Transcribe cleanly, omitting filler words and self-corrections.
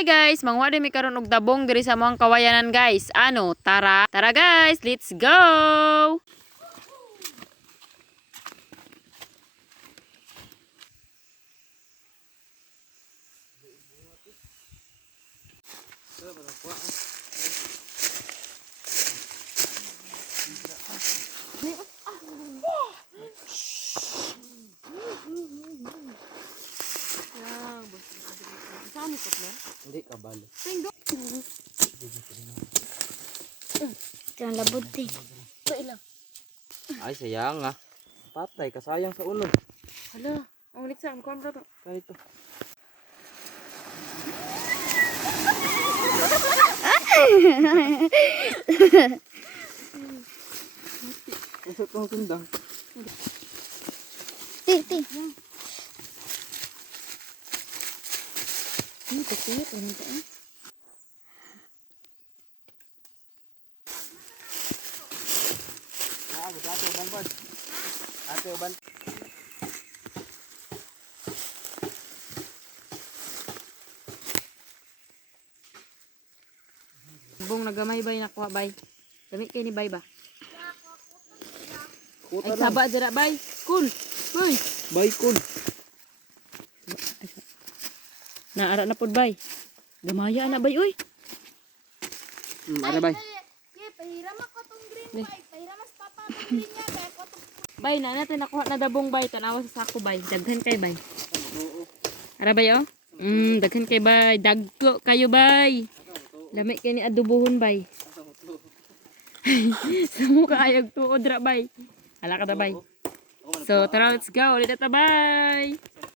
Hi guys, mangwa mi karon og dabong diri sa among kawayanan guys. Ano, tara. Tara guys, let's go. Hindi ka balo. Jangan labot eh. Ay, sayang ah. Patay, kasayang sa unod. Hala, ang ulit sa among to. Kahit to. Usap kang tundang. Ti. Ini kecil ini teh. Ato ban. Ato ban. Bong nagamay bay nakuha bay. Dami kay ni bay ba? Ay Kuta lang. saba dira bay. Cool. Bay. Baikon. Naara na pod bay. Gamaya na bay oy. Ara bay. Pahiram ako tong green bike. Pahiram mas papa tong green niya. Kaya ko tong... Bay na natin nakuha na dabong bay. Tanawa sa sako bay. Daghan kay bay. Ara bay oh. Daghan kay bay. Dagko kayo bay. Lami kay ni adubuhon bay. Samo ka ayag tuod ra bay. Hala ka ta bay. So tara let's go. Ulit ta bay.